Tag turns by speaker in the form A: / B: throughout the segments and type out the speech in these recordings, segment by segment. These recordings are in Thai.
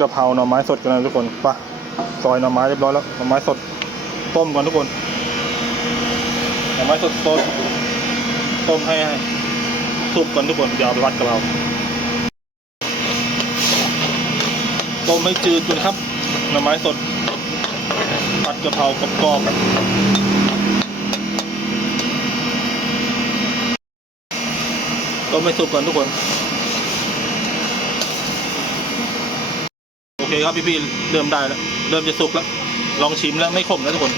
A: กะเพราหน่อไม้สดกันนะทุกคนปะซอยหน่อไม้เรียบร้อยแล้วหน่อไม้สดต้มก่อนทุกคนหน่อไม้สดต้มต้มให้ให้สุกก่อนทุกคนเดี๋ยวเอาไปวัดกะเพราต้มไม่จืดจนครับหน่อไม้สดผัดกะเพรากรอบๆต้มไม่สุกก่อนทุกคน โอ เคครับพี่ๆเริ่มได้แล้วเริ่มจะสุกแล้ว ลองชิมแล้วไม่ขมแล้วทุกคน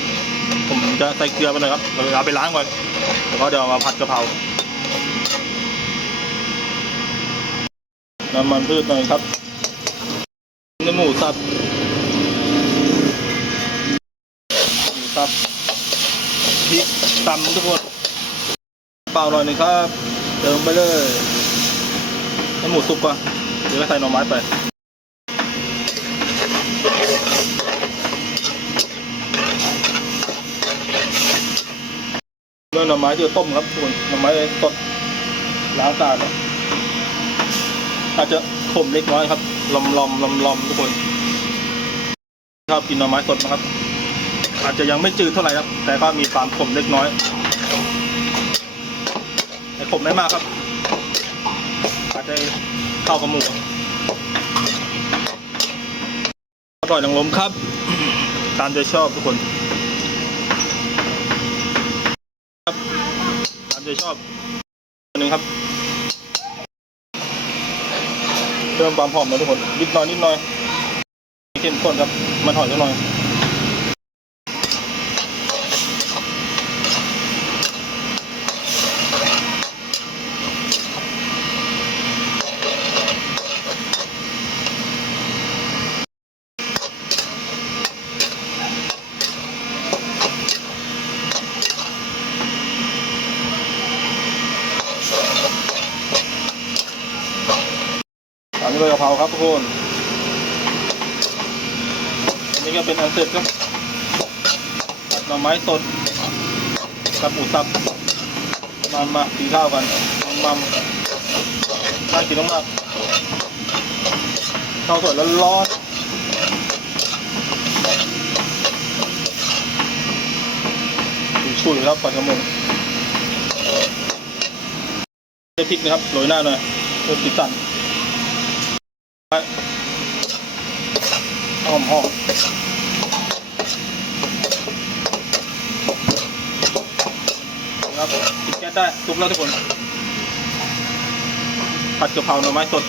A: ผมจะใส่เกลือไปหน่อยครับเอาไปล้างก่อนแล้วก็เดี๋ยวมาผัดกะเพราน้ำมันพืชหน่อยครับเนื้อหมูสับหมูสับพริกตำทุกคนเปล่าหน่อยนึงครับ เติมไปเลยให้หมูสุกก่อนเดี๋ยวก็ใส่หน่อไม้ไป เมื่หน่อไม้ที่ต้มครับทุกคนหน่อไม้สดล้างสะอาดแล้วอาจจะขมเล็กน้อยครับลอมลอมลอมลอมทุกคนชอบกินหน่อไม้สดนะครับ อาจจะยังไม่จืดเท่าไหร่ครับ แต่ก็มีความขมเล็กน้อยแต่ขมไม่มากครับอาจจะเข้ากับหมู อร่อยนางลมครับ ตามใจชอบทุกคน ครับ ตามใจชอบอันหนึ่งครับเพิ่มความหอมนะทุกคนนิดหน่อยนิดหน่อยเข้มข้นครับ มันหอยนิดหน่อยามด้วยกะเพราครับทุกคนอันนี้ก็เป็นอันเสร็จครับผัดหน่อไม้สดกับหมูสับมามากินข้าวกันมัมมัมน่ากินมากๆข้าวสวร้อนๆชุ่ยๆครับปัดกระมุนใส่พริกนะครับโรยหน้าหน่อยเพื่อสีสัน หอมหอมครับปิดแก๊สได้ทุกแล้วทุกคน ผัดกะเพราหน่อไม้สด